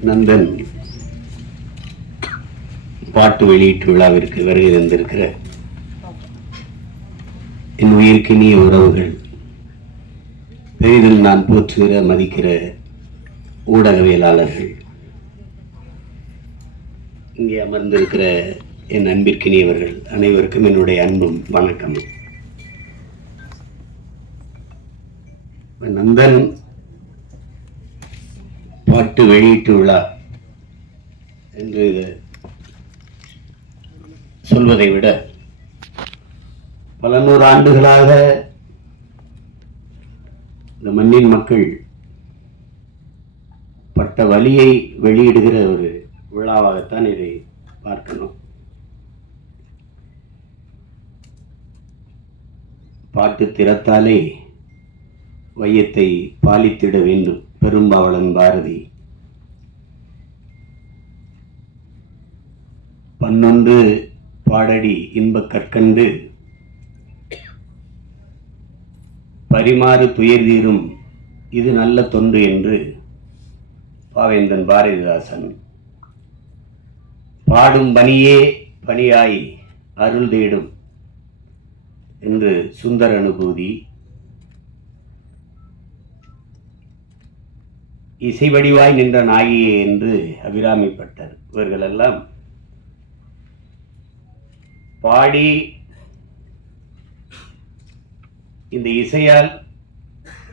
நந்தன் பாட்டு வெளியீட்டு விழாவிற்கு வருகை தந்திருக்கிற என் உயிர்க்கினிய உறவுகள் பெரிதும் நான் போற்றுகிற மதிக்கிற ஊடகவியலாளர்கள் இங்கே அமர்ந்திருக்கிற என் அன்பிற்கினியவர்கள் அனைவருக்கும் என்னுடைய அன்பும் வணக்கம் நந்தன் பாட்டு வெளியீட்டு விழா என்று சொல்வதை விட பல நூறு ஆண்டுகளாக இந்த மண்ணின் மக்கள் பட்ட வழியை வெளியிடுகிற ஒரு விழாவாகத்தான் இதை பார்க்கணும். பாட்டு திறத்தாலே வையத்தை பாலித்திட வேண்டும். பெரும்பாவளன் பாரதி பன்னொன்று பாடடி இன்பக் கற்கண்டு. பரிமாறு துயர் தீரும் இது நல்ல தொண்டு என்று பாவேந்தன் பாரதிதாசன். பாடும் பணியே பணியாய் அருள் தேடும் என்று சுந்தர அனுபூதி. இசை வடிவாய் நின்ற நாயே என்று அபிராமிப்பட்டர். இவர்களெல்லாம் பாடி இந்த இசையால்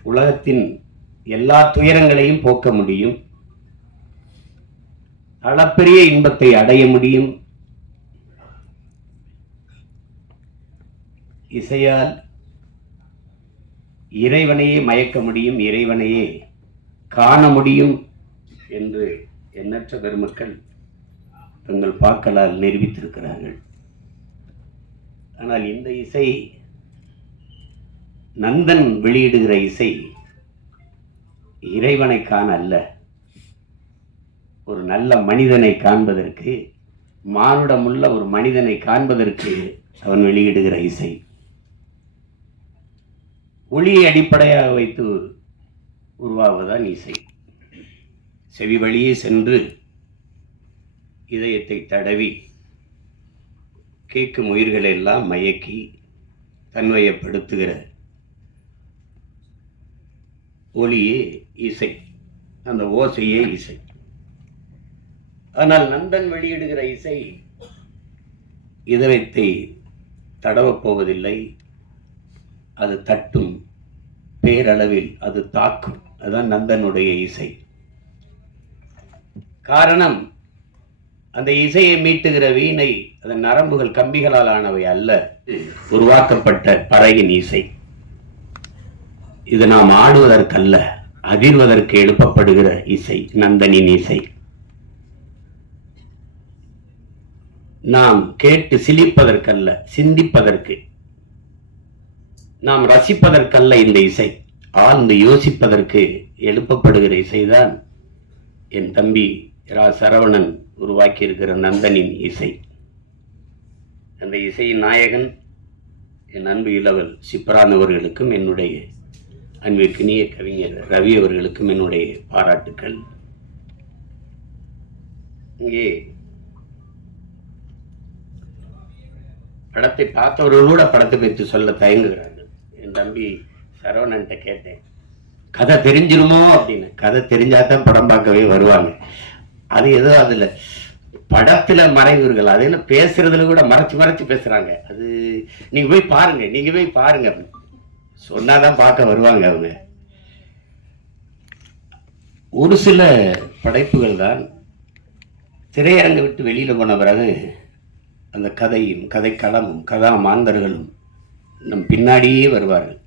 உலகத்தின் எல்லா துயரங்களையும் போக்க முடியும். அளப்பெரிய இன்பத்தை அடைய முடியும். இசையால் இறைவனையே மயக்க முடியும் இறைவனையே காண முடியும் என்று எண்ணற்ற பெருமக்கள் தங்கள் பாக்களால் நிரூபித்திருக்கிறார்கள். ஆனால் இந்த இசை நந்தன் வெளியிடுகிற இசை இறைவனை காண அல்ல. ஒரு நல்ல மனிதனை காண்பதற்கு மானுடமுள்ள ஒரு மனிதனை காண்பதற்கு அவன் வெளியிடுகிற இசை. ஒளியை அடிப்படையாக வைத்து உருவாவதுதான் இசை. செவி வழியே சென்று இதயத்தை தடவி கேட்கும் உயிர்களை எல்லாம் மயக்கி தன்மையப்படுத்துகிற ஒளியே இசை அந்த ஓசையே இசை. ஆனால் நந்தன் வெளியிடுகிற இசை இதயத்தை தடவப்போவதில்லை அது தட்டும் பேரளவில் அது தாக்கும். அதுதான் நந்தனுடைய இசை. காரணம் அந்த இசையை மீட்டுகிற வீணை அதன் நரம்புகள் கம்பிகளால் ஆனவை அல்ல. உருவாக்கப்பட்ட பறையின் இசை. இது நாம் ஆடுவதற்கல்ல அதிர்வதற்கு எழுப்பப்படுகிற இசை நந்தனின் இசை. நாம் கேட்டு சிலிப்பதற்கல்ல சிந்திப்பதற்கு. நாம் ரசிப்பதற்கல்ல இந்த இசை. ஆழ்ந்து யோசிப்பதற்கு எழுப்பப்படுகிற இசைதான் என் தம்பி ரா. சரவணன் உருவாக்கி இருக்கிற நந்தனின் இசை. அந்த இசையின் நாயகன் என் அன்பு இளவல் சிப்ரான் அவர்களுக்கும் என்னுடைய அன்பிற்கினிய கவிஞர் ரவி அவர்களுக்கும் என்னுடைய பாராட்டுக்கள். இங்கே படத்தை பார்த்தவர்களோட படத்தை பற்றி சொல்ல தயங்குகிறார்கள். என் தம்பி சரவணன்ட்ட கேட்டேன். கதை தெரிஞ்சிருமோ அப்படின்னு. கதை தெரிஞ்சாதான் படம் பார்க்கவே வருவாங்க. அது ஏதோ அதுல படத்துல மறைவுகள் அது என்ன பேசுறதுல கூட மறைச்சு மறைச்சு பேசுறாங்க. அது நீங்க போய் பாருங்க நீங்க போய் பாருங்க. சொன்னாதான் பார்க்க வருவாங்க அவங்க. ஒரு சில படைப்புகள் தான் திரையரங்கை விட்டு வெளியில் போன பிறகு அந்த கதையும் கதைக்களமும் கதா மாந்தர்களும் நம் பின்னாடியே வருவார்கள்.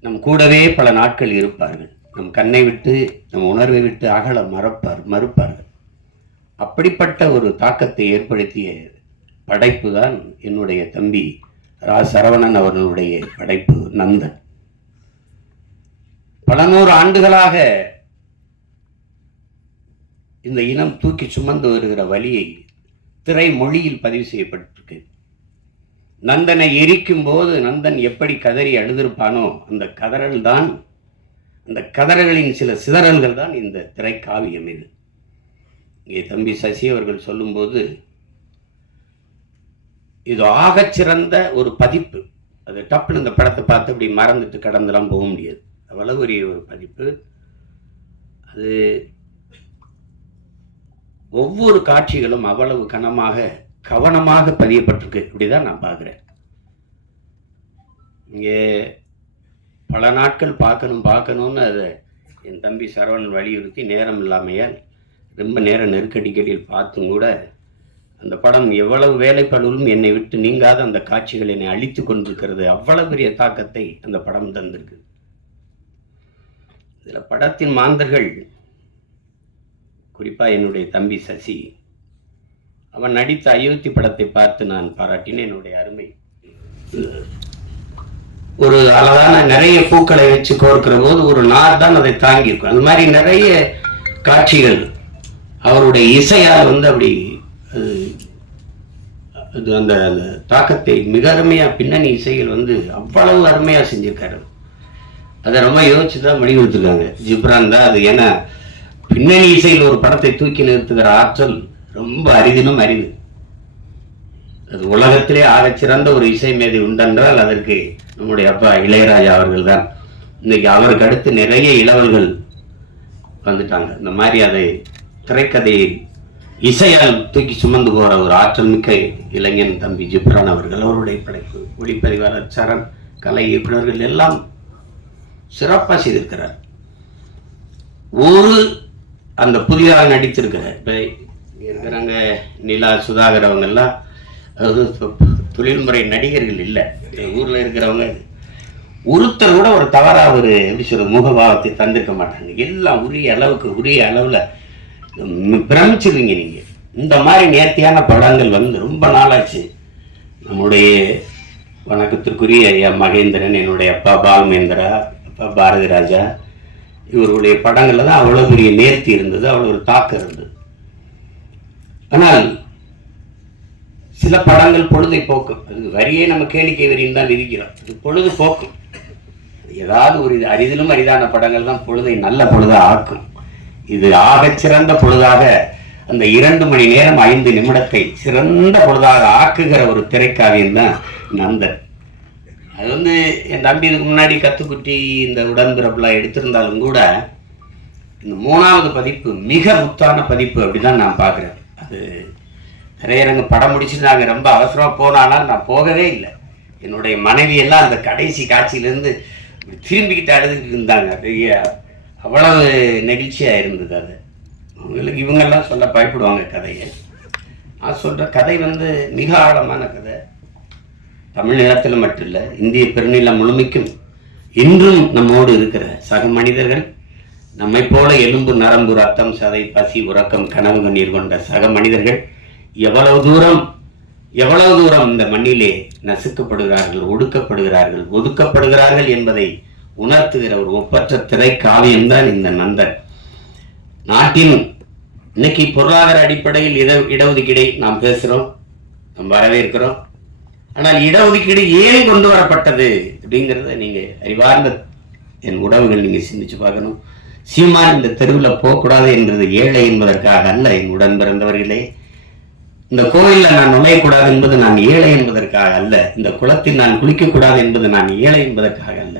நம் கூடவே பல நாட்கள் இருப்பார்கள். நம் கண்ணை விட்டு நம் உணர்வை விட்டு அகல மறப்பார் மறுப்பார்கள். அப்படிப்பட்ட ஒரு தாக்கத்தை ஏற்படுத்திய படைப்பு தான் என்னுடைய தம்பி ரா சரவணன் அவர்களுடைய படைப்பு நந்தன். பல நூறு ஆண்டுகளாக இந்த இனம் தூக்கி சுமந்து வருகிற வழியை திரை மொழியில் பதிவு செய்யப்பட்டிருக்கு. நந்தனை எரிக்கும் போது நந்தன் எப்படி கதறி அழுதிருப்பானோ அந்த கதறல் தான் அந்த கதறல்களின் சில சிதறல்கள் தான் இந்த திரைக்காவியம் இது. இங்கே தம்பி சசி அவர்கள் சொல்லும்போது இது ஆகச் சிறந்த ஒரு பதிப்பு. அது டப்புன்னு இந்த படத்தை பார்த்து அப்படி மறந்துட்டு கடந்துலாம் போக முடியாது. அவ்வளவு பெரிய ஒரு பதிப்பு. அது ஒவ்வொரு காட்சிகளும் அவ்வளவு கனமாக கவனமாக பதியப்பட்டிருக்கு. இப்படிதான் நான் பார்க்குறேன். இங்கே பல நாட்கள் பார்க்கணும் பார்க்கணும்னு அதை என் தம்பி சரவணன் வலியுறுத்தி நேரம் இல்லாமையால் ரொம்ப நேரம் நெருக்கடிக்கடியில் பார்த்தும் கூட அந்த படம் எவ்வளவு வேலைப்படலும் என்னை விட்டு நீங்காத அந்த காட்சிகள் என்னை அழித்து கொண்டிருக்கிறது. அவ்வளவு பெரிய தாக்கத்தை அந்த படம் தந்திருக்கு. இதில் படத்தின் மாந்தர்கள் குறிப்பாக என்னுடைய தம்பி சசி அவன் நடித்த அயோத்தி படத்தை பார்த்து நான் பாராட்டினேன். என்னுடைய அருமை. ஒரு அழகான நிறைய பூக்களை வச்சு கோர்க்கிற போது ஒரு நார் தான் அதை தாங்கியிருக்கும். அந்த மாதிரி நிறைய காட்சிகள் அவருடைய இசையால் வந்து அப்படி அது அது அந்த அந்த தாக்கத்தை மிக அருமையாக பின்னணி இசைகள் வந்து அவ்வளவு அருமையாக செஞ்சுருக்காரு அதை ரொம்ப யோசிச்சு தான் மணி கொடுத்துருக்காங்க. ஜிப்ரான் தான் அது ஏன்னா பின்னணி இசையில் ஒரு படத்தை தூக்கி நிறுத்துகிற ஆற்றல் ரொம்ப அரிதினும் அரிது. அது உலகத்திலே ஆகச்சிறந்த ஒரு இசை மேதை உண்டென்றால் அதற்கு நம்முடைய அப்பா இளையராஜா அவர்கள் தான் இன்னைக்கு அவருக்கு அடுத்து நிறைய இளவல்கள் வந்துட்டாங்க. இந்த மாதிரி அதை திரைக்கதையை இசையால் தூக்கி சுமந்து போற ஒரு ஆற்றல் மிக்க இளைஞன் தம்பி ஜிப்ரான் அவர்கள் அவருடைய படைப்பு ஒளிப்பதிவாளர் சரண் கலை இயக்குனர்கள் எல்லாம் சிறப்பாக செய்திருக்கிறார். ஒரு அந்த புதிதாக நடித்திருக்கிற இப்போ இருக்கிறாங்க நிலா சுதாகர் அவங்கெல்லாம் தொழில்முறை நடிகர்கள் இல்லை. ஊரில் இருக்கிறவங்க ஒருத்தர் கூட ஒரு தவறாக ஒரு எப்படி சொல்ற முகபாவத்தை தந்திருக்க மாட்டாங்க. எல்லாம் உரிய அளவுக்கு உரிய அளவில் பிரமிச்சிருவீங்க நீங்க. இந்த மாதிரி நேர்த்தியான படங்கள் வந்து ரொம்ப நாளாச்சு. நம்முடைய வணக்கத்திற்குரிய ஐயா மகேந்திரன் என்னுடைய அப்பா பால்மேந்திரா அப்பா பாரதி ராஜா இவர்களுடைய படங்களில் தான் அவ்வளோ பெரிய நேர்த்தி இருந்தது அவ்வளோ ஒரு தாக்கம் இருந்தது. ஆனால் சில படங்கள் பொழுதை போக்கும் அது வரியே நம்ம கேளிக்கை வரின்னு தான் விதிக்கிறோம். அது பொழுது போக்கும் ஏதாவது ஒரு அரிதிலும் அரிதான படங்கள் தான் பொழுதை நல்ல பொழுதாக ஆக்கும். இது ஆகச் சிறந்த பொழுதாக அந்த இரண்டு மணி நேரம் ஐந்து நிமிடத்தை சிறந்த பொழுதாக ஆக்குகிற ஒரு திரைக்காவியம் தான் நந்தன். அது வந்து என் தம்பி இதுக்கு முன்னாடி கத்துக்குட்டி இந்த உடன்பிறப்புலாம் எடுத்திருந்தாலும் கூட இந்த மூணாவது பதிப்பு மிக முத்தான பதிப்பு அப்படிதான் நான் பார்க்குறேன். அது திரையரங்கு படம் முடிச்சுட்டு நாங்கள் ரொம்ப அவசரமாக போனாலும் நான் போகவே இல்லை. என்னுடைய மனைவியெல்லாம் அந்த கடைசி காட்சியிலேருந்து திரும்பிக்கிட்டு அழுதுகிட்டு இருந்தாங்க. அது அவ்வளவு நெகிழ்ச்சியாக இருந்தது அது. அவங்களுக்கு இவங்கெல்லாம் சொல்ல பயப்படுவாங்க கதையை. நான் சொல்கிற கதை வந்து மிக ஆழமான கதை. தமிழ் நிலத்தில் மட்டும் இல்லை இந்திய பெருநிலம் முழுமைக்கும் இன்றும் நம்மோடு இருக்கிற சக மனிதர்கள் நம்மை போல எலும்பு நரம்பு ரத்தம் சதை பசி உறக்கம் கனவு கண்ணீர் கொண்ட சக மனிதர்கள் எவ்வளவு தூரம் எவ்வளவு தூரம் இந்த மண்ணிலே நசுக்கப்படுகிறார்கள் ஒடுக்கப்படுகிறார்கள் ஒதுக்கப்படுகிறார்கள் என்பதை உணர்த்துகிற ஒரு ஒப்பற்ற திரை காவியம்தான் இந்த நந்தன். நாட்டின் இன்னைக்கு பொருளாதார அடிப்படையில் இட இடஒதுக்கீடை நாம் பேசுகிறோம் நாம் வரவேற்கிறோம். ஆனால் இடஒதுக்கீடு ஏன் கொண்டு வரப்பட்டது அப்படிங்கிறத நீங்க அறிவார்ந்த என் உறவுகள் நீங்க சிந்திச்சு பார்க்கணும். சீமான் இந்த தெருவில் போகக்கூடாது என்றது ஏழை என்பதற்காக அல்ல என் உடன் பிறந்தவர்களே. இந்த கோயில்ல நான் நுழையக்கூடாது என்பது நான் ஏழை என்பதற்காக அல்ல இந்த குளத்தில் நான் குளிக்கக்கூடாது என்பது நான் ஏழை என்பதற்காக அல்ல.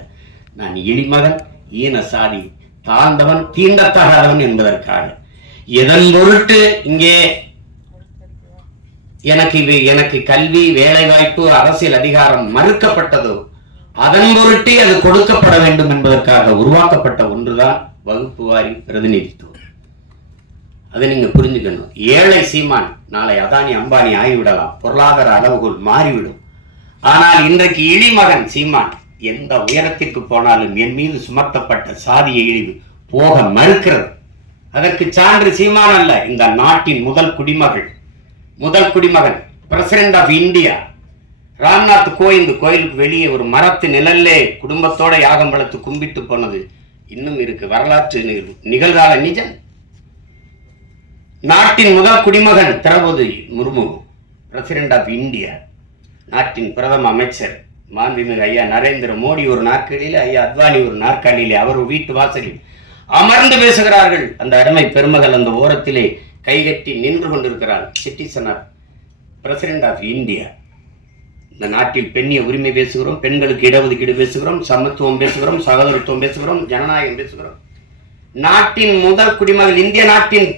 நான் இடிமகன் ஈன சாதி தாழ்ந்தவன் தீண்டத்தகாதவன் என்பதற்காக. எதன் பொருட்டு இங்கே எனக்கு இது எனக்கு கல்வி வேலை வாய்ப்பு அரசியல் அதிகாரம் மறுக்கப்பட்டதோ அதன் பொருட்டே அது கொடுக்கப்பட வேண்டும் என்பதற்காக உருவாக்கப்பட்ட ஒன்றுதான் வகுப்பு வாரி பிரதிநிதித்துவம். அதை நீங்க புரிஞ்சுக்கணும். ஏழை சீமான் நாளை அதானி அம்பானி ஆகிவிடலாம். பொருளாதார அளவுகள் மாறிவிடும். ஆனால் இன்றைக்கு இழிமகன் சீமான் எந்த உயரத்திற்கு போனாலும் என் மீது சுமத்தப்பட்ட சாதிய இழிவு போக மறுக்கிறது. அதற்கு சான்று சீமான் அல்ல இந்த நாட்டின் முதல் குடிமகள். முதல் குடிமகன் president of India Ramnath Kovind கோயிலுக்கு வெளியே ஒரு மரத்து நிழல்லே குடும்பத்தோட யாகம் வளர்த்து கும்பிட்டு போனது இன்னும் இருக்கு. வரலாற்று நிகழ்வு. நிகழ்கால நிஜம். நாட்டின் முதல் குடிமகன் Droupadi Murmu president of India நாட்டின் பிரதம அமைச்சர். மாண்புமிகு ஐயா நரேந்திர மோடி ஒரு நாற்காலியிலே ஐயா அத்வானி ஒரு நாற்காலியிலே அவர் வீட்டு வாசலில் அமர்ந்து பேசுகிறார்கள். அந்த அருமை பெருமகள் அந்த ஓரத்திலே கைகட்டி நின்று கொண்டிருக்கிறார். Citizen of president of India இந்த நாட்டில் பெண்ணிய உரிமை பேசுகிறோம் பெண்களுக்கு இடஒதுக்கீடு பேசுகிறோம் சமத்துவம் பேசுகிறோம் சகோதரத்துவம் பேசுகிறோம் ஜனநாயகம் பேசுகிறோம். நாட்டின் முதல் குடிமகள் இந்திய நாட்டின்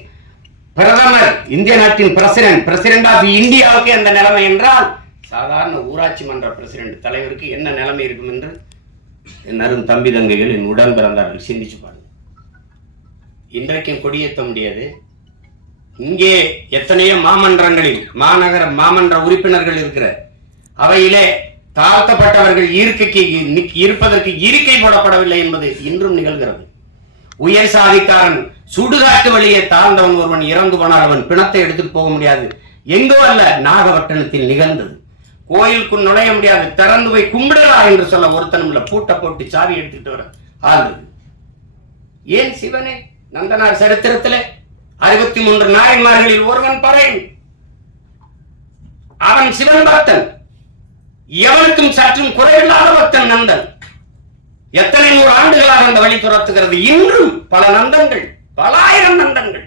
பிரதமர் இந்திய நாட்டின் பிரசிடென்ட் பிரசிடென்ட் ஆஃப் இந்தியாவுக்கு அந்த நிலைமை என்றால் சாதாரண ஊராட்சி மன்ற பிரசிடென்ட் தலைவருக்கு என்ன நிலைமை இருக்கும் என்று என் அரும் தம்பி தங்கைகள் என் உடன் பிறந்தார்கள். சிந்திச்சு பாருங்க. இன்றைக்கும் கொடியேற்ற முடியாது. இங்கே எத்தனையோ மாமன்றங்களில் மாநகர மாமன்ற உறுப்பினர்கள் இருக்கிற அவையிலே தாழ்த்தப்பட்டவர்கள் இருக்கைக்கு இருப்பதற்கு இருக்கை போடப்படவில்லை என்பது இன்றும் நிகழ்கிறது. உயர் சாதிக்காரன் சுடுகாட்டு வழியே தாழ்ந்தவன் ஒருவன் இறந்து போனால் அவன் பிணத்தை எடுத்துட்டு போக முடியாது. எங்கோ அல்ல நாகப்பட்டினத்தில் நிகழ்ந்தது. கோயிலுக்கு நுழைய முடியாது திறந்து போய் கும்பிடலா என்று சொல்ல ஒருத்தனும் இல்லை. பூட்டை போட்டு சாவி எடுத்துட்டு வர ஆள் ஏன் சிவனே? நந்தனார் சரித்திரத்திலே அறுபத்தி மூன்று நாயன்மார்களில் ஒருவன் பறையும் அவன் சிவன் பக்தன். எவனுக்கும் சற்றும் குறைவில்லாத பக்தன் நந்தன். எத்தனை நூறு ஆண்டுகளாக அந்த வழி துரத்துகிறது? இன்றும் பல நந்தங்கள் பல ஆயிரம் நந்தங்கள்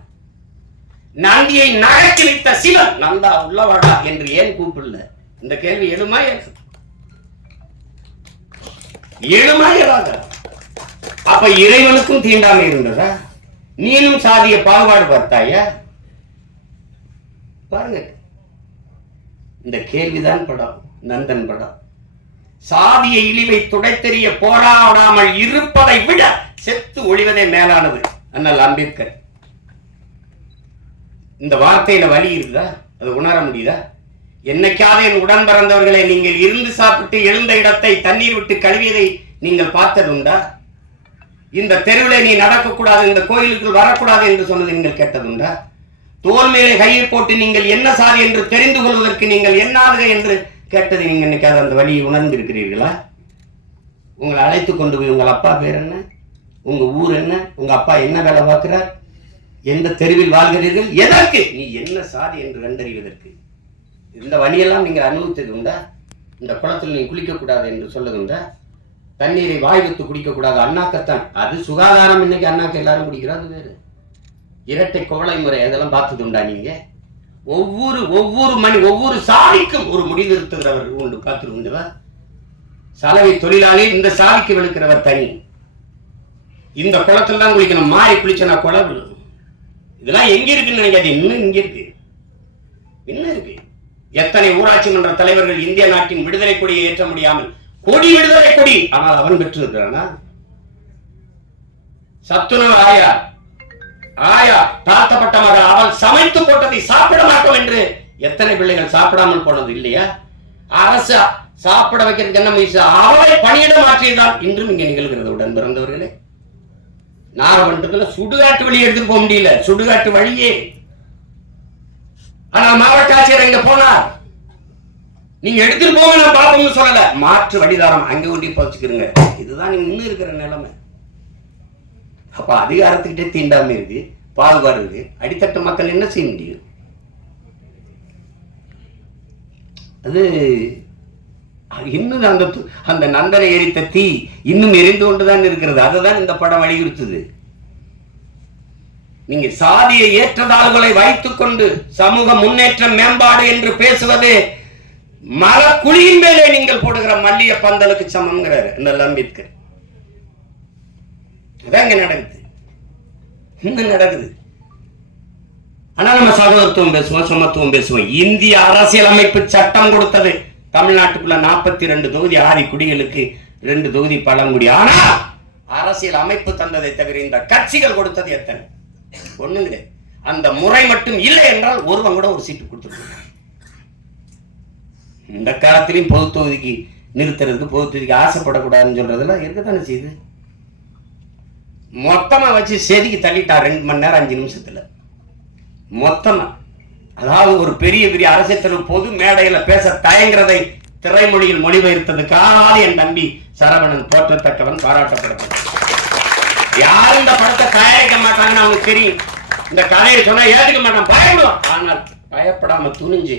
நந்தியை நகர்த்தி வைத்த சிவன். நந்தா உள்ளவாடா என்று ஏன் கூப்பிடல? இந்த கேள்வி எழுமா எழுமா எழாதா அப்ப இறைவனுக்கும் தீண்டாமை இருந்ததா? நீனும் சாதிய பாகுபாடு பார்த்தாயா? பாருங்க. இந்த கேள்விதான் படம் நந்தன் படம். சாதிய இழிவை துடைத்தெறிய போராடாமல் இருப்பதை விட செத்து ஒழிவதே மேலானது அண்ணல் அம்பேத்கர். இந்த வார்த்தையில வலி இருக்குதா? அது உணர முடியுதா? என்னைக்காவது என் உடன் பிறந்தவர்களை நீங்கள் இருந்து சாப்பிட்டு எழுந்த இடத்தை தண்ணீர் விட்டு கழுவியதை நீங்கள் பார்த்ததுண்டா? இந்த தெருவில் நீ நடக்கக்கூடாது இந்த கோயிலுக்குள் வரக்கூடாது என்று சொன்னது நீங்கள் கேட்டதுண்டா? தோல் மேலே கையை போட்டு நீங்கள் என்ன சாதி என்று தெரிந்து கொள்வதற்கு நீங்கள் என்னாக என்று கேட்டதை நீங்கள் இன்னைக்காவது அந்த வழியை உணர்ந்திருக்கிறீர்களா? உங்களை அழைத்து கொண்டு போய் உங்கள் அப்பா பேர் என்ன? உங்கள் ஊர் என்ன? உங்கள் அப்பா என்ன வேலை பார்க்குறார்? எந்த தெருவில் வாழ்கிறீர்கள்? எதற்கு? நீ என்ன சாதி என்று கண்டறிவதற்கு. இந்த வழியெல்லாம் நீங்கள் அனுபவித்தது உண்டா இந்த குளத்தில் நீ குளிக்கக்கூடாது என்று சொல்லதுண்டா? தண்ணீரை வாய் வைத்து குடிக்கக்கூடாது. அண்ணாக்கத்தான். அது சுகாதாரம். இன்னைக்கு அண்ணாக்க எல்லாரும் குடிக்கிறாது வேறு. இரட்டை குவளை முறை அதெல்லாம் பார்த்தது உண்டா நீங்க? ஒவ்வொரு ஒவ்வொரு மணி ஒவ்வொரு சாதிக்கும் ஒரு முடிவு இருக்கிறவர் உண்டு. பார்த்துருந்தவா சலவை தொழிலாளி இந்த சாதிக்கு விழுக்கிறவர் தனி. இந்த குளத்தில் தான் குளிக்கணும். மாறி குளிச்சனா குளம். இதெல்லாம் எங்க இருக்குன்னு நினைக்காது இன்னும் இங்க இருக்கு. இன்னும் இருக்கு. எத்தனை ஊராட்சி மன்ற தலைவர்கள் இந்திய நாட்டின் விடுதலை கொடியை ஏற்ற முடியாமல் கொடி விடுதலை கொடி ஆனால் அவன் பெற்றிருக்கிறானா? சத்துணவு ஆயா? ஆயா தாழ்த்தப்பட்ட மகள் அவள் சமைத்து போட்டதை சாப்பிட மாட்டோம் என்று எத்தனை பிள்ளைகள் சாப்பிடாமல் போனது இல்லையா? அரசு சாப்பிட வைக்கிறதுக்கு என்ன முயற்சி அவளை பணியிட மாற்றியதால் இன்றும் இங்கே நிகழ்கிறது உடன் பிறந்தவர்களே. நாகப்பட்டினத்துல சுடுகாட்டு வழி எடுத்துட்டு போக முடியல. சுடுகாட்டு வழியே. ஆனா மாவட்ட ஆட்சியர் அங்க போனார். நீங்க எடுத்துட்டு போங்க நான் பாப்போம்னு சொல்லல. மாற்று வழிதாரம் அங்க ஒட்டி போச்சுக்கிறீங்க இதுதான் நீங்க இன்னும் இருக்கிற நிலைமை. அப்ப அதிகாரத்துக்கிட்டே தீண்டாம இருக்கு பாகுபாடு இருக்கு. அடித்தட்டு மக்கள் என்ன செய்ய முடியும்? அது இன்னும் அந்த அந்த நந்தனை எரித்த தீ இன்னும் எரிந்து கொண்டுதான் இருக்கிறது. அதுதான் இந்த படம் வலியுறுத்துது. நீங்க சாதிய ஏற்றதாழ்வுகளை வைத்துக் கொண்டு சமூக முன்னேற்றம் மேம்பாடு என்று பேசுவது மலக்குழியின் மேலே நீங்கள் போடுகிற மல்லிய பந்தலுக்கு சமம்ங்கிறாரு இந்த அம்பேத்கர். அதான் நடக்குது. இன்னும் நடக்குது. ஆனா நம்ம சகோதரத்துவம் பேசுவோம் சமத்துவம் பேசுவோம். இந்திய அரசியலமைப்பு சட்டம் கொடுத்தது. தமிழ்நாட்டுக்குள்ள நாற்பத்தி ரெண்டு தொகுதி ஆதி குடிகளுக்கு ரெண்டு தொகுதி பழங்குடி. ஆனா அரசியல் அமைப்பு தந்ததை தவிர இந்த கட்சிகள் கொடுத்தது எத்தனை? ஒண்ணுங்க அந்த முறை மட்டும் இல்லை என்றால் ஒருவன் கூட ஒரு சீட்டு கொடுத்துருக்காங்க இந்த காலத்திலையும் பொது தொகுதிக்கு நிறுத்துறதுக்கு தொகுதிக்கு ஆசைப்படக்கூடாதுன்னு சொல்றதுல இருக்கத்தானே செய்யுது மொத்தமா வச்சு செதுக்கி தள்ளிட்டா ரெண்டு மணி நேரம் அஞ்சு நிமிஷத்துல. மொத்தமா. அதாவது ஒரு பெரிய பெரிய அரசியல் பொது மேடையில பேச தயங்குறதை திரைமொழியில் மொழிபெயர்த்ததுக்காக என் தம்பி. சரவணன் போற்றத்தக்கவன் பாராட்டப்படத்தக்கவன் யார் இந்த படத்தை தயாரிக்க மாட்டாங்கன்னு அவனுக்கு தெரியும். இந்த கதையை சொன்னா ஏற்றுக்க மாட்டான். பயப்படுவான். ஆனால் பயப்படாம துணிஞ்சு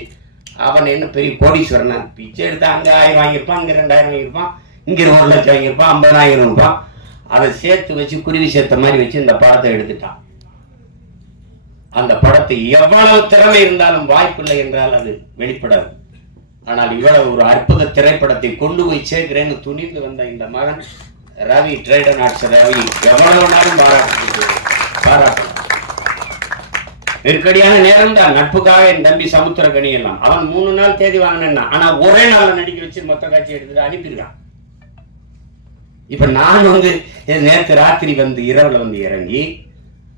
அவன் என்ன பெரிய கோடீஸ்வரனா? பிச்சை எடுத்து அங்கே ஆயிரம் வாங்கியிருப்பான் இங்க ரெண்டாயிரம் வாங்கியிருப்பான் இங்க ஒரு லட்சம் வாங்கியிருப்பான் ஐம்பதாயிரம் ரூபாய் அதை சேர்த்து வச்சு குருவி சேர்த்த மாதிரி வச்சு இந்த படத்தை எடுத்துட்டான். அந்த படத்தை எவ்வளவு திறமை இருந்தாலும் வாய்ப்பில்லை என்றால் அது வெளிப்படாது. ஆனால் இவ்வளவு ஒரு அற்புத திரைப்படத்தை கொண்டு போய் சேர்க்கிறேன்னு துணிந்து வந்த இந்த மகன் ரவி ட்ரைடன் ஆட்சி ரவி எவ்வளவு நாளும் பாராட்டு பாராட்டலாம். நெருக்கடியான நேரம் தான் நட்புக்காக என் தம்பி சமுத்திரகனி எல்லாம். அவன் மூணு நாள் தேதி வாங்கினா ஆனா ஒரே நாள்ல நடிக்க வச்சு மொத்த காட்சி எடுத்துட்டு அனுப்பிடுறான் இப்ப நான் வந்து நேற்று ராத்திரி வந்து இரவுல வந்து இறங்கி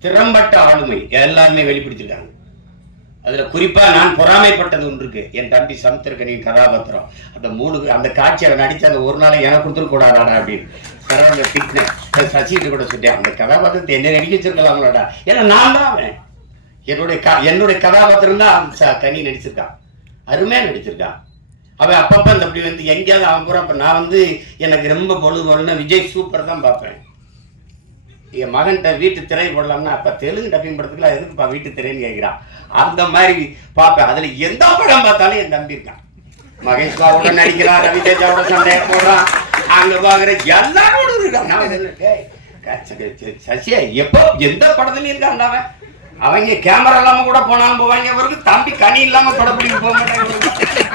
திறம்பட்ட ஆளுமை. எல்லாருமே வெளிப்படுத்திருக்காங்க அதுல குறிப்பா நான் பொறாமைப்பட்டது ஒன்று இருக்கு என் தம்பி சமுத்திரக்கனியின் கதாபாத்திரம். அந்த மூணு அந்த காட்சியில் நடித்த அந்த ஒரு நாளை எனக்கு கொடுத்துட கூடாதாடா அப்படின்னு. சரவண திட்டினேன் சசிட்டு கூட சொல்லிட்டேன். அந்த கதாபாத்திரத்தை என்ன நடிக்க வச்சிருக்கலாம்லடா. ஏன்னா நான் தான் அவன். என்னுடைய க என்னுடைய கதாபாத்திரம் தான் ச- கனி நடிச்சிருக்கான். அருமையாக நடிச்சிருக்கான். அவன் அப்பப்போ இந்த அப்படி வந்து எங்கேயாவது அவன் பூரா அப்போ நான் வந்து எனக்கு ரொம்ப பொழுது விஜய் சூப்பர் தான் பார்ப்பேன். என் மகன்கிட்ட வீட்டு திரை போடலாம்னா அப்ப தெலுங்கு டப்பிங் படத்துக்குலாம் எதுக்குப்பா வீட்டு திரைன்னு கேட்கிறான் அந்த மாதிரி பார்ப்பேன் அதுல எந்த படம் பார்த்தாலும் என் தம்பி இருக்கான். மகேஷ் நடிக்கிறான் ரவி தேஜாவோட சண்டையை போடுறான். அங்க பாக்குற எல்லாரோட இருக்கான். சசியா எப்போ எந்த படத்துலயும் இருக்கான் அவன். அவங்க கேமரா இல்லாம கூட போனாலும் போவாங்க. அவருக்கு தம்பி கனி இல்லாம படப்பிடிக்க போக மாட்டாங்க.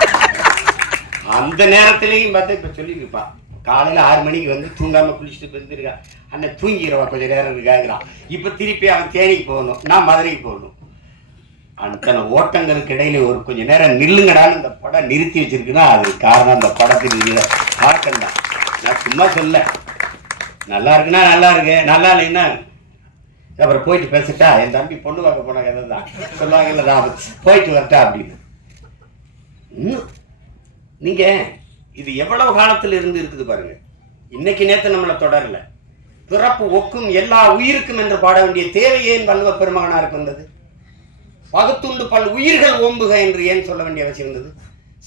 அந்த நேரத்திலையும் பார்த்து இப்ப சொல்லியிருப்பான் காலையில் ஆறு மணிக்கு வந்து தூங்காமல் குளிச்சுட்டு வந்துருக்கா அண்ணன் தூங்கிடுவான் கொஞ்சம் நேரம் இருக்காங்கிறான் இப்போ திருப்பி அவன் தேனிக்கு போகணும். நான் மதுரைக்கு போகணும். அத்தனை ஓட்டங்களுக்கு இடையில ஒரு கொஞ்சம் நேரம் நில்லுங்கடான்னு இந்த படம் நிறுத்தி வச்சிருக்குன்னா அது காரணம் அந்த படத்தின் தாக்கம் தான். நான் சும்மா சொல்ல. நல்லா இருக்குன்னா நல்லா இருக்கு. நல்லா இல்லைன்னா அப்புறம் போயிட்டு பேசிட்டா என் தம்பி பொண்ணு பார்க்க போன கதை தான். சொல்லுவாங்கல்ல நான் போயிட்டு வரட்டா அப்படின்னு. நீங்கள் இது எவ்வளவு காலத்தில் இருந்து இருக்குது பாருங்க. இன்னைக்கு நேற்று நம்மளை தொடரல. பிறப்பு ஒக்கும் எல்லா உயிருக்கும் என்று பாட வேண்டிய தேவை ஏன் வள்ளுவ பெருமகனாருக்கு வந்தது? பகுத்துண்டு பல் உயிர்கள் ஓம்புக என்று ஏன் சொல்ல வேண்டிய அவசியம் இருந்தது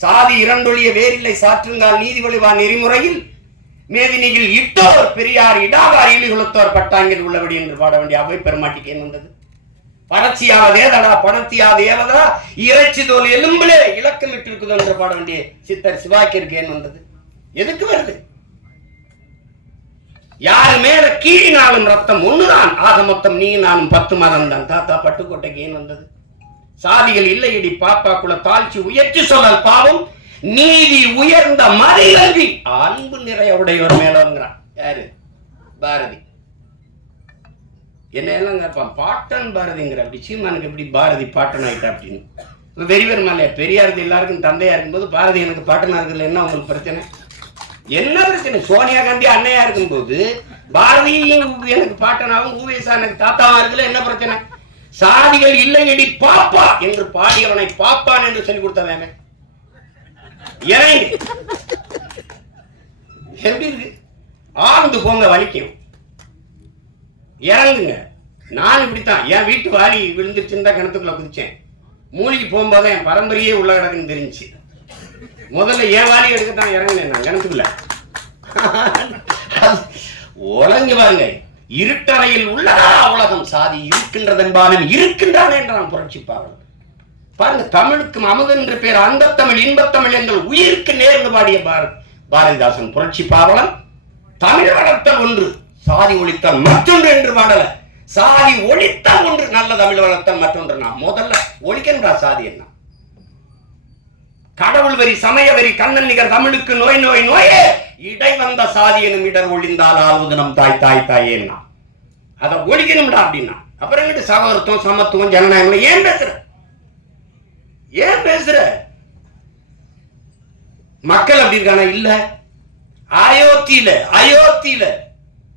சாதி இரண்டொழிய வேரில்லை சாற்றுங்கால் நீதி வழிவா நெறிமுறையில் மேதினியில் இட்டோர் பெரியார் இடாவார் ஈழிகுலத்தோர் பட்டாங்கில் உள்ளபடி என்று பாட வேண்டிய அவை பெருமாட்டிக்கு ஏன் வந்தது? பறச்சியாவது ஏதடா பணத்தியாது இறைச்சி தோல் எலும்பிலே இலக்கம் இருக்குது என்று பாட வேண்டிய சித்தர் சிவாக்கிற்கு ஏன் வந்தது. எதுக்கு வருது? யார் மேல கீழினாலும் ரத்தம் ஒண்ணுதான். ஆக மொத்தம் நீ நானும் பத்து மதம் தான். தாத்தா பட்டுக்கோட்டைக்கு ஏன் வந்தது? சாதிகள் இல்லையடி பாப்பா குல தாழ்ச்சி உயர்ச்சி சொல்லல் பாவம். நீதி உயர்ந்த மதிகல்வி அன்பு நிறைய உடையவர் மேலங்கிறான். யாரு? பாரதி. என்னையெல்லாம் எல்லாம் கேட்பான் பாட்டன் பாரதிங்கிற அப்படி சீமானுக்கு எப்படி பாரதி பாட்டன் ஆயிட்டா அப்படின்னு? இப்போ பெரியவர் இல்லையா பெரியாருக்கு எல்லாருக்கும் தந்தையா இருக்கும்போது பாரதி எனக்கு பாட்டனா இருக்குல்ல என்ன உங்களுக்கு பிரச்சனை? என்ன பிரச்சனை? சோனியா காந்தி அண்ணையா இருக்கும்போது பாரதியும் எனக்கு பாட்டனாவும் ஊவேசா எனக்கு தாத்தாவா இருக்குல்ல என்ன பிரச்சனை? சாதிகள் இல்லையடி பாப்பா என்று பாடியவனை பாப்பான் என்று சொல்லி கொடுத்தவன் இறங்கி எப்படி இருக்கு? ஆழ்ந்து போங்க வலிக்கும். இறங்குங்க. நான் இப்படித்தான். என் வீட்டு வாலி விழுந்துருச்சுன்னு தான் கிணத்துக்குள்ள குதிச்சேன். மூலிகை போகும்போது என் பரம்பரையே உள்ள கிடக்குன்னு தெரிஞ்சுச்சு. முதல்ல என் வாலி எடுக்கத்தான் இறங்கினேன் நான் கிணத்துக்குள்ள. உலங்க பாருங்க இருட்டறையில் உள்ளதா உலகம் சாதி இருக்கின்றதென்பாலும் இருக்கின்றான் என்றான் புரட்சி பாவலன் பாருங்க தமிழுக்கும் அமுது என்ற பேர் அந்த தமிழ் இன்பத்தமிழ் எங்கள் உயிருக்கு நேர்ந்து பாடிய பார- பாரதிதாசன் புரட்சி பாவலன் தமிழ் வளர்த்தல் ஒன்று. சாதி ஒழித்தல் மற்றொன்று என்று பாடல. சாதி ஒழித்தால் ஒன்று நல்ல தமிழ் வளர்த்தல் மற்றொன்று நான் முதல்ல ஒழிக்கின்றா சாதி என்ன? கடவுள் வரி சமய வரி கண்ணன் நிகர் தமிழுக்கு நோய் நோய் நோயே! இடை வந்த சாதி எனும் இடர் ஒழிந்தால் ஆளுவது நம் தாய் தாய் தாயேன்னா அதை ஒழிக்கணும்டா அப்படின்னா. அப்புறம் எங்கிட்டு சகோதரத்துவம் சமத்துவம் ஜனநாயகம் ஏன் பேசுற? ஏன் பேசுற? மக்கள் அப்படி இருக்கானா? இல்ல. அயோத்தியில அயோத்தியில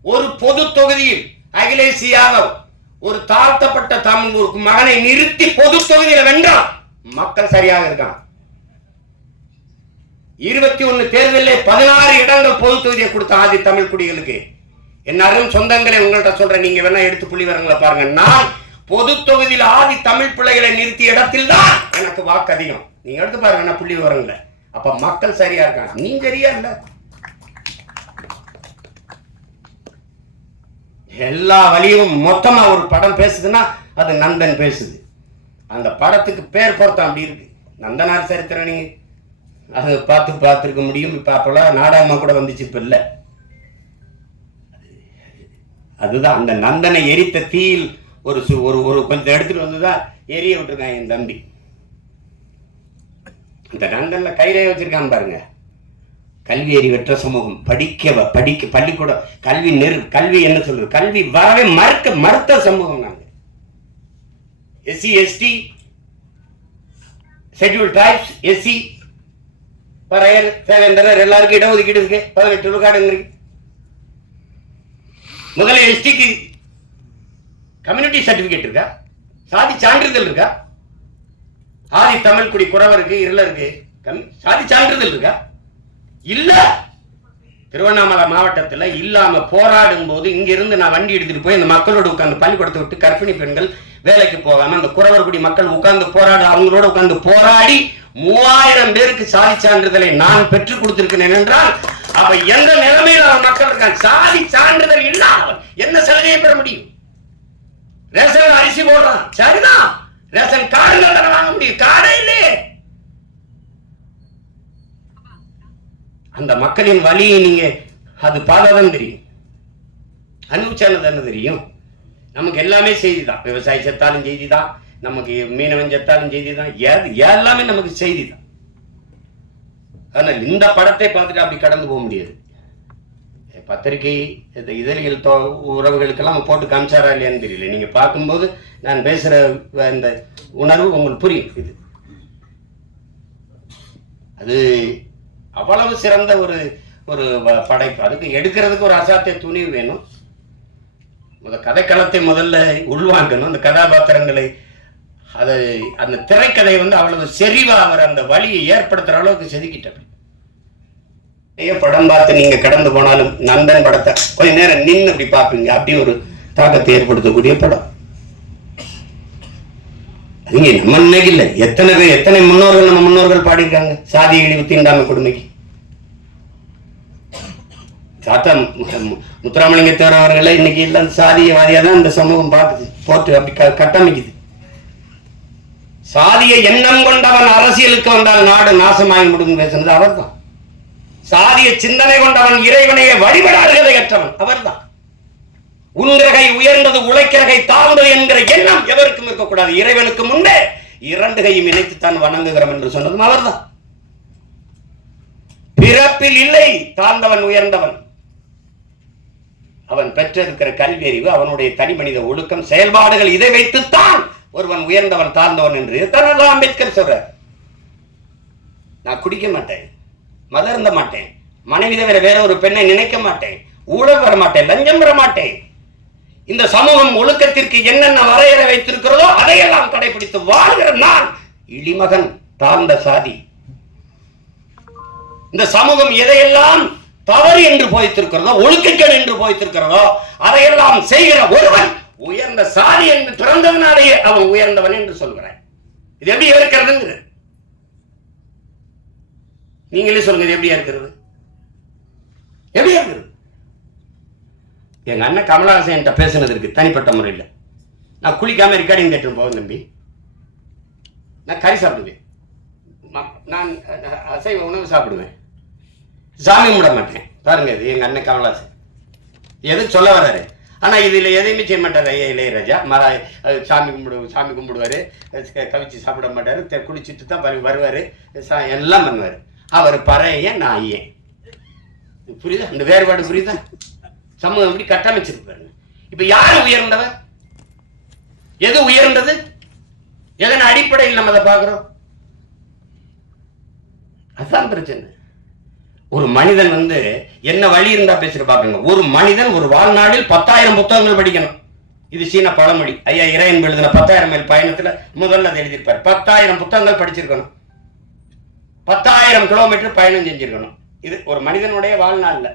ஒரு பொது தொகுதியில் அகிலேஷ் யாதவ் ஒரு தாழ்த்தப்பட்ட தமிழ் மகனை நிறுத்தி பொது தொகுதியில வென்றான் மக்கள் சரியாக இருக்கான் இருபத்தி ஒன்னு தேர்தலில் பதினாறு இடங்கள் பொது தொகுதியை கொடுத்த ஆதி தமிழ் குடிகளுக்கு. என் அரும் சொந்தங்களை உங்கள்ட்ட சொல்றேன். நீங்க வேணா எடுத்து புள்ளி வரங்களை பாருங்க. நான் பொது தொகுதியில் ஆதி தமிழ் பிள்ளைகளை நிறுத்திய இடத்தில் தான் எனக்கு வாக்கு அதிகம். நீங்க எடுத்து பாருங்க என்ன புள்ளி விவரங்களை. அப்ப மக்கள் சரியா இருக்காங்க. நீங்க சரியா இல்லை. எல்லா வழியும் மொத்தமா ஒரு படம் பேசுதுன்னா அது நந்தன் பேசுது. அந்த படத்துக்கு பேர் பொருத்தம் அப்படி இருக்கு. நந்தனார் சரித்திரம் நீங்க அது பார்த்து பார்த்துருக்க முடியும். இப்போ அப்போல்லாம் நாடகமா கூட வந்துச்சு இப்போ இல்லை. அதுதான் அந்த நந்தனை எரித்த தீயில் ஒரு சு- ஒரு ஒரு கொஞ்சம் எடுத்துட்டு வந்துதான் எரிய விட்டுருக்கான் என் தம்பி. அந்த நந்தன்ல கையிலே வச்சிருக்கான் பாருங்க. கல்வி அறிவற்ற சமூகம். படிக்க படிக்க பள்ளிக்கூடம் கல்வி நெரு கல்வி என்ன சொல்றது? கல்வி வரவே மறுக்க மறுத்த சமூகம் நாங்கள் SC ST schedule tribes SC Paraiyar சேவேந்தரர் எல்லாருக்கும் இடஒதுக்கீடு இருக்கு. பதினெட்டு விழுக்காடுங்க இருக்கு. முதல்ல எஸ்டிக்கு கம்யூனிட்டி சர்டிபிகேட் இருக்கா? சாதி சான்றிதழ் இருக்கா? ஆதி தமிழ் குடி குறவருக்கு இருளருக்கு கம்- சாதி சான்றிதழ் இருக்கா? இல்ல. திருவண்ணாமலை மாவட்டத்துல இல்லாம போராடும் போது இங்க இருந்து நான் வண்டி எடுத்துட்டு போய் இந்த மக்களோட உட்கார்ந்து பள்ளிக்கூடத்தை விட்டு கர்ப்பிணி பெண்கள் வேலைக்கு போகாம அந்த குறவர்குடி மக்கள் உட்கார்ந்து போராட அவங்களோட உட்கார்ந்து போராடி மூவாயிரம் பேருக்கு சாதி சான்றிதழை நான் பெற்றுக் கொடுத்திருக்கிறேன் என்றால் அப்ப எந்த நிலைமையில் அவன் மக்கள் இருக்கான் சாதி சான்றிதழ் இல்லாதவன். என்ன சலுகையை பெற முடியும்? ரேஷன் அரிசி போடுறான். சரிதான். ரேஷன் கார்டு வாங்க முடியும். கார்டே இல்லையே அந்த மக்களின் வழியை நீங்க அது பார்த்தாதான் தெரியும். அனுபவிச்சாலும் தானே தெரியும். நமக்கு எல்லாமே செய்தி தான் விவசாயி செத்தாலும் செய்தி தான் நமக்கு மீனவன் செத்தாலும் செய்தி தான் ஏது எல்லாமே நமக்கு செய்தி தான் ஆனால் இந்த படத்தை பார்த்துட்டு அப்படி கடந்து போக முடியாது. பத்திரிகை இந்த இதழிகள் தோ உறவுகளுக்கெல்லாம் போட்டு காமிச்சாரா இல்லையான்னு தெரியல. நீங்க பார்க்கும்போது நான் பேசுற இந்த உணர்வு உங்களுக்கு புரியும். இது. அது அவ்வளவு சிறந்த ஒரு ஒரு படைப்பு. அதுக்கு எடுக்கிறதுக்கு ஒரு அசாத்திய துணிவு வேணும். முத கதைக்களத்தை முதல்ல உள்வாங்கணும். அந்த கதாபாத்திரங்களை அதை அந்த திரைக்கதை வந்து அவ்வளவு செறிவா அவர் அந்த வழியை ஏற்படுத்துற அளவுக்கு செதுக்கிட்டார். நிறைய படம் பார்த்து நீங்க கடந்து போனாலும் நந்தன் படத்தை கொஞ்ச நேரம் நின்று அப்படி பார்ப்பீங்க. அப்படி ஒரு தாக்கத்தை ஏற்படுத்தக்கூடிய படம். அதுங்க நம்ம இன்னைக்கு இல்லை. எத்தனை பேர் எத்தனை முன்னோர்கள் நம்ம முன்னோர்கள் பாடியிருக்காங்க? சாதி இழிவு தீண்டாமை கொடுமைக்கு. தாத்தா முத்துராமலிங்க தேவர் இன்னைக்கு இல்லை சாதியவாதியாக தான் இந்த சமூகம் பார்க்குது. போட்டு அப்படி க- கட்டமைக்குது. சாதிய எண்ணம் கொண்டவன் அரசியலுக்கு வந்தால் நாடு நாசமாகி முடியும் பேசுனது அவர்தான். சாதிய சிந்தனை கொண்டவன் இறைவனையே வழிபடாததை கற்றவன். அவர்தான். உன்றகை உயர்ந்தது உழைக்கிறகை தாழ்ந்தது என்கிற எண்ணம் எவருக்கும் இருக்கக்கூடாது. இறைவனுக்கு முன்பே இரண்டு கையும் இணைத்துத்தான் வணங்குகிறோம் என்று சொன்னதும் அவர்தான். பிறப்பில் இல்லை தாழ்ந்தவன் உயர்ந்தவன். அவன் பெற்றிருக்கிற கல்வி அறிவு அவனுடைய தனி மனித ஒழுக்கம் செயல்பாடுகள் இதை வைத்துத்தான் ஒருவன் உயர்ந்தவன் தாழ்ந்தவன் என்று இதைத்தான் அம்பேத்கர் சொல்ற நான் குடிக்க மாட்டேன் மதம் இருந்த மாட்டேன் மனைவி தவிர வேற ஒரு பெண்ணை நினைக்க மாட்டேன் ஊழல் வர மாட்டேன் லஞ்சம் பெற மாட்டேன். இந்த சமூகம் ஒழுக்கத்திற்கு என்னென்ன வரையறை வைத்திருக்கிறதோ அதையெல்லாம் கடைபிடித்து வாழ்கிற நான் இளிமகன் தாழ்ந்த சாதி. இந்த சமூகம் எதையெல்லாம் தவறு என்று போய்த்திருக்கிறதோ ஒழுக்கங்கள் என்று போய்த்திருக்கிறதோ அதையெல்லாம் செய்கிற ஒருவன் உயர்ந்த சாதி என்று பிறந்தவனாலேயே அவன் உயர்ந்தவன் என்று சொல்கிறான். இது எப்படி இருக்கிறதுங்கிறது நீங்களே சொல்லுங்க எப்படியா இருக்கிறது எப்படியா இருக்கிறது எங்கள் அண்ணன் கமலஹாசன் என்கிட்ட பேசுனது இருக்குது தனிப்பட்ட முறையில் நான் குளிக்காமல் ரெக்கார்டிங் தேட்டர் போவேன் தம்பி. நான் கறி சாப்பிடுவேன். நான் அசைவ உணவு சாப்பிடுவேன். சாமி கும்பிட மாட்டேன். பாருங்க இது எங்கள் அண்ணன் கமலஹாசன். எதுவும் சொல்ல வர்றாரு ஆனால் இதில் எதையுமே செய்ய மாட்டார் ஐயா இளையராஜா. மர சாமி கும்பிடு சாமி கும்பிடுவார். கவிச்சு சாப்பிட மாட்டார். தெ- குளிச்சுட்டு தான் வருவார். சா- எல்லாம் பண்ணுவார். அவர் பறையன் நான் ஐயன். புரியுதா? இந்த வேறுபாடு புரியுதா? சமூகம் எப்படி கட்டமைச்சிருப்பாரு இப்ப யார் உயர்ந்தவர்? எது உயர்ந்தது? எதன் அடிப்படையில் நம்ம அதை பார்க்கிறோம்? அதான் பிரச்சனை. ஒரு மனிதன் வந்து என்ன வழி இருந்தா பேசுற பாக்குங்க ஒரு மனிதன் ஒரு வாழ்நாளில் பத்தாயிரம் புத்தகங்கள் படிக்கணும். இது சீன பழமொழி. ஐயா இறையன் எழுதின பத்தாயிரம் மைல் பயணத்துல முதல்ல அதை எழுதியிருப்பார். பத்தாயிரம் புத்தகங்கள் படிச்சிருக்கணும். பத்தாயிரம் கிலோமீட்டர் பயணம் செஞ்சிருக்கணும். இது ஒரு மனிதனுடைய வாழ்நாள்ல.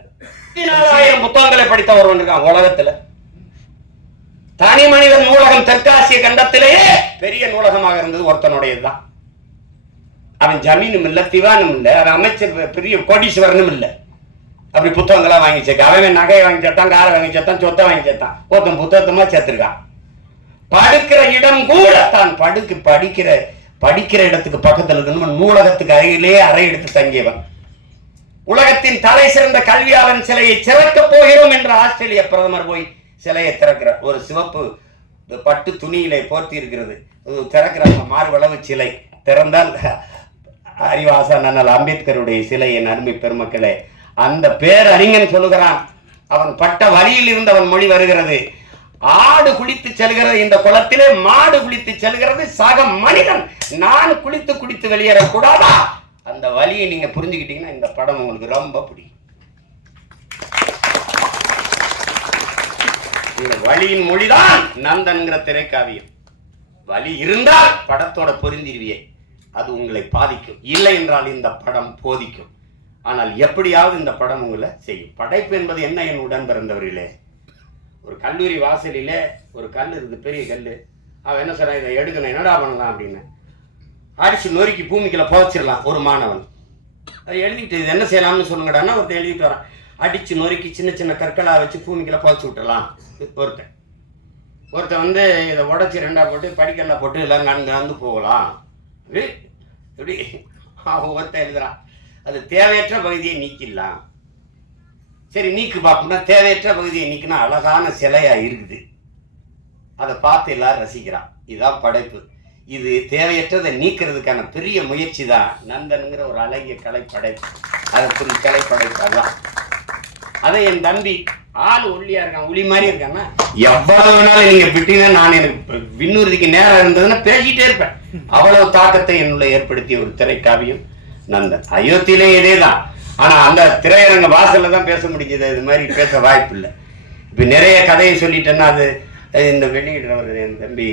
பதினாறாயிரம் புத்தகங்களை படித்த ஒருவன் இருக்கான் உலகத்துல. தனி மனிதன் நூலகம் தெற்காசிய கண்டத்திலேயே பெரிய நூலகமாக இருந்தது ஒருத்தனுடையதுதான். அவன் ஜமீனும் இல்ல திவானும் இல்ல அவன் அமைச்சர் பெரிய கோடீஸ்வரனும் இல்ல. அப்படி புத்தகங்களாம் வாங்கி சேர்க்க. அவன் நகையை வாங்கி சேர்த்தான் காரை வாங்கி சேர்த்தான் சொத்தை வாங்கி சேர்த்தான். ஒருத்தன் புத்தகத்தமா சேர்த்திருக்கான். படுக்கிற இடம் கூட தான் படுக்கு படிக்கிற படிக்கிற இடத்துக்கு பக்கத்துல இருக்கணும்? நூலகத்துக்கு அருகிலேயே அறை எடுத்து தங்கியவன். உலகத்தின் தலை சிறந்த கல்வியாளன் சிலையை திறக்கப் போகிறோம் என்ற ஆஸ்திரேலிய பிரதமர் போய் சிலையை திறக்கிறார் ஒரு சிவப்பு பட்டு துணியிலே போர்த்தி இருக்கிறது திறக்கிற திறக்கிறாங்க மார்பளவு சிலை. திறந்தால் அறிவாசன் அண்ணல் அம்பேத்கருடைய சிலையின் அருமை பெருமக்களே. அந்த பேரறிஞன் சொல்லுகிறான் அவன் பட்ட வழியில் இருந்து அவன் மொழி வருகிறது. ஆடு குளித்து செல்கிறது. இந்த குளத்திலே மாடு குளித்து செல்கிறது. சக மனிதன் நான் குளித்து குடித்து வெளியேறக்கூடாதா? அந்த வழியை நீங்கள் புரிஞ்சுக்கிட்டீங்கன்னா இந்த படம் உங்களுக்கு ரொம்ப பிடிக்கும். இந்த வழியின் மொழிதான் நந்தன்கிற திரைக்காவியம். வழி இருந்தால் படத்தோட பொருந்திருவியே அது உங்களை பாதிக்கும். இல்லை என்றால் இந்த படம் போதிக்கும். ஆனால் எப்படியாவது இந்த படம் உங்களை செய்யும். படைப்பு என்பது என்ன என் உடன் பிறந்தவர்களே ஒரு கல்லூரி வாசலிலே ஒரு கல் இருக்குது பெரிய கல் அவன் என்ன சொல்றான் இதை எடுக்கணும். என்னடா பண்ணலாம்? அப்படின்னு. அடிச்சு நொறுக்கி பூமிக்குள்ள புதைச்சிடலாம் ஒரு மாணவன். அதை எழுதிட்டு இது என்ன செய்யலாம்னு சொல்லுங்கடான்னா ஒருத்தன் எழுதிட்டு வரான். அடிச்சு நொறுக்கி சின்ன சின்ன கற்களாக வச்சு பூமிக்குள்ள புதைச்சி விட்டுறலாம் ஒருத்தன். ஒருத்தன் வந்து இதை உடச்சி ரெண்டாக போட்டு படிக்கல்ல போட்டு எல்லாம் நன்கு போகலாம். எப்படி அவன் ஒருத்தன் எழுதுறான். அது தேவையற்ற பகுதியை நீக்கிடலாம். சரி நீக்கு பார்ப்போம்னா தேவையற்ற பகுதியை நீக்கினா அழகான சிலையாக இருக்குது. அதை பார்த்து எல்லாரும் ரசிக்கிறான். இதுதான் படைப்பு. இது தேவையற்றதை நீக்கிறதுக்கான பெரிய முயற்சி தான் நந்தனுங்கிற ஒரு அழகிய கலைப்படை. படைப்பு அதற்கு கலை அதான் அதை என் தம்பி ஆள் ஒல்லியா இருக்கான் ஒளி மாதிரி இருக்கான்னா எவ்வளவு வேணாலும் நீங்க விட்டீங்கன்னா நான் எனக்கு விண்ணுறுதிக்கு நேரம் இருந்ததுன்னா பேசிட்டே இருப்பேன். அவ்வளவு தாக்கத்தை என்னுள்ள ஏற்படுத்திய ஒரு திரைக்காவியம் நந்தன். அயோத்தியிலே இதேதான். ஆனா அந்த திரையரங்க வாசல்ல தான் பேச முடிஞ்சது. இது மாதிரி பேச வாய்ப்பு இல்லை இப்ப நிறைய கதையை சொல்லிட்டேன்னா அது அது இந்த வெளியிடுறவர் என் தம்பி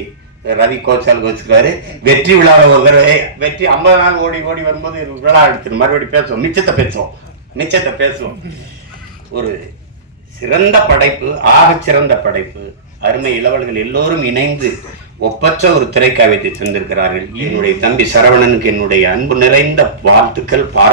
ரவி கோச்சால் வச்சுருக்காரு வெற்றி விழாவில் ஒரு தடவை வெற்றி ஐம்பது நாள் ஓடி ஓடி வரும்போது விழா எடுத்துரு மறுபடியும் பேசுவோம். மிச்சத்தை பேசுவோம். நிச்சயத்தை பேசுவோம். ஒரு சிறந்த படைப்பு ஆக சிறந்த படைப்பு. அருமை இளவல்கள் எல்லோரும் இணைந்து ஒப்பற்ற ஒரு திரைக்காவியத்தை தந்திருக்கிறார்கள். என்னுடைய தம்பி சரவணனுக்கு என்னுடைய அன்பு நிறைந்த வாழ்த்துக்கள் பார